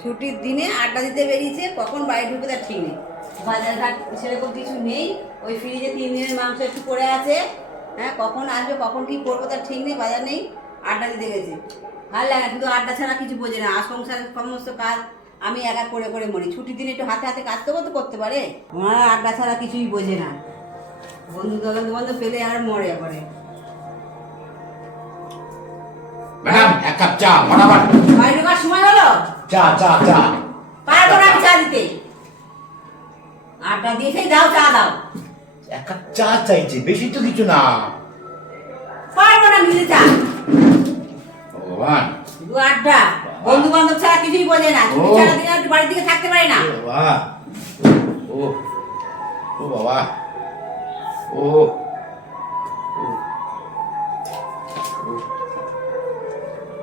ছুটির দিনে আড্ডা দিতে বেরিয়েছে কখন বাড়ি ঢুকে তার ঠিক নেই। বাজার ঘাট সেরকম কিছু নেই ওই ফ্রিজে তিন দিনের মাংস একটু পড়ে আছে। হ্যাঁ কখন আসবে কখন কি করব তার ঠিক নেই বাজার নেই আড্ডা দিতে গেছে। ভালো লাগে কিন্তু আড্ডা ছাড়া কিছু বোঝে না আর সংসারের সমস্ত কাজ আমি একা করে করে মরি। ছুটির দিনে একটু হাতে হাতে কাজ তো করতে পারে ওনারা আড্ডা ছাড়া কিছুই বোঝে না। বন্ধু বন্ধু বন্ধু পেলে আর মরে পরে। ম্যাডাম এক কাপ চা ফটাফট। বাড়ি ঢোকার সময় হলো? চা চা চা পারব না আমি চা দিতে। আটা দিয়ে দাও চা দাও। এক কাপ চা চাইছি বেশি তো কিছু না। পারব না নিজে চা। ভগবান। আড্ডা। বন্ধু বান্ধব ছাড়া কিছুই বোঝে না। তুমি। সারা দিন আর বাড়ি থেকে থাকতে পারে না। বাবা ও ও বাবা। ও।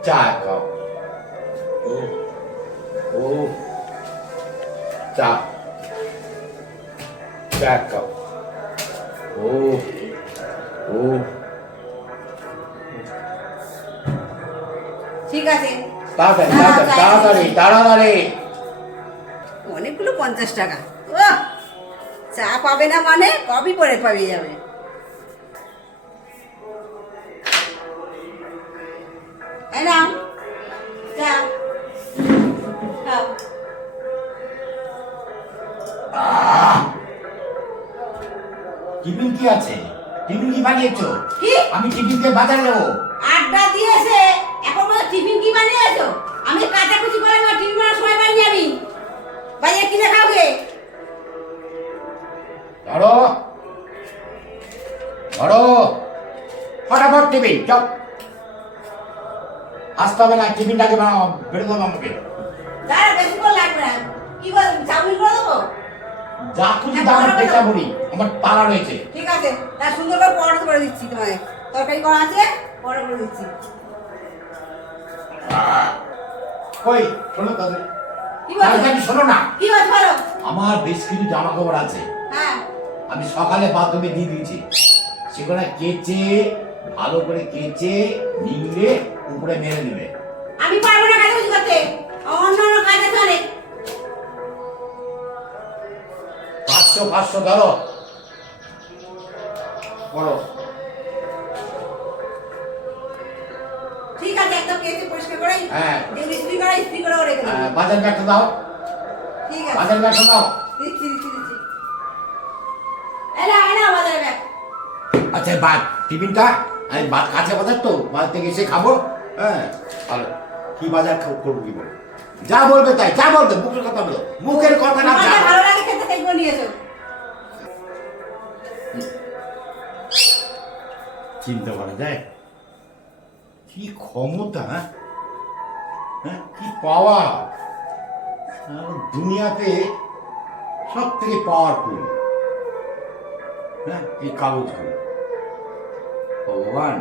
চা কাপ। ও। ও চা। চা এক কাপ ও ও। ঠিক আছে। তাড়াতাড়ি না, তাড়াতাড়ি তাড়াতাড়ি অনেকগুলো পঞ্চাশ টাকা। ও চা পাবে না মানে কপি করে পাবে যাবে? এই টিফিন কি আছে? টিফিন কি বানিয়েছো? কি? আমি টিফিন দিয়ে বাজারে যাব আড্ডা দিয়েছে। এখন বলে টিফিন কি বানিয়েছো? আমি কাটাকুচি করে আমার টিফিন বানানোর সময় পাইনি আমি। বাজারে কিনে খাওগে ধরো। ধরো। ফটাফট টিফিন চল আসতে হবে না টিফিনটাকে বানাও বেরো দেবো আমাকে। দাঁড়া বেশি করে লাগবে না। কি বল চাউমিন করে দেবো? যা খুশি দাম পেঁচা মুড়ি আমার পালা রয়েছে। ঠিক আছে তার সুন্দর করে পরোটা করে দিচ্ছি তোমায়। তরকারি করা আছে পরোটা করে দিচ্ছি। কই শোনো তাদের কি বলছো? শোনো না। কি বলছো বলো। আমার বেশ কিছু জামা কাপড় আছে। হ্যাঁ। আমি সকালে বাথরুমে দিয়ে দিয়েছি। সেখানে কেচে ভালো করে কেচে নিংড়ে উপরে মেরে দেবে আমি পারব না কাটাকুচি করতে? পাঁচশো পাঁচশো ধরো করো ঠিক আছে একদম কেটে পরিষ্কার করে হ্যাঁ। যেগুলো ইস্ত্রি করা ইস্ত্রি করে রেখে আহ, বাজার ব্যাগটা দাও। ঠিক আছে। বাজার ব্যাগটা দাও। দিচ্ছি দিচ্ছি দিচ্ছি। এলা এলা বাজারে ব্যাগ। আচ্ছা বা টিফিনটা? আমি ভাত কাছে বাজার তো। বাজার থেকে এসে খাব। হ্যাঁ আর কি বাজার করব কি বলো? যা বলবে তাই যা বলবে মুখের কথা বলো। মুখের কথা না ভালো লাগে খেতে চিন্তা করা যায়। কি ক্ষমতা হ্যাঁ? হ্যাঁ কি পাওয়া দুনিয়াতে সব থেকে পাওয়ারফুল হ্যাঁ এই কাগজগুলো। ভগবান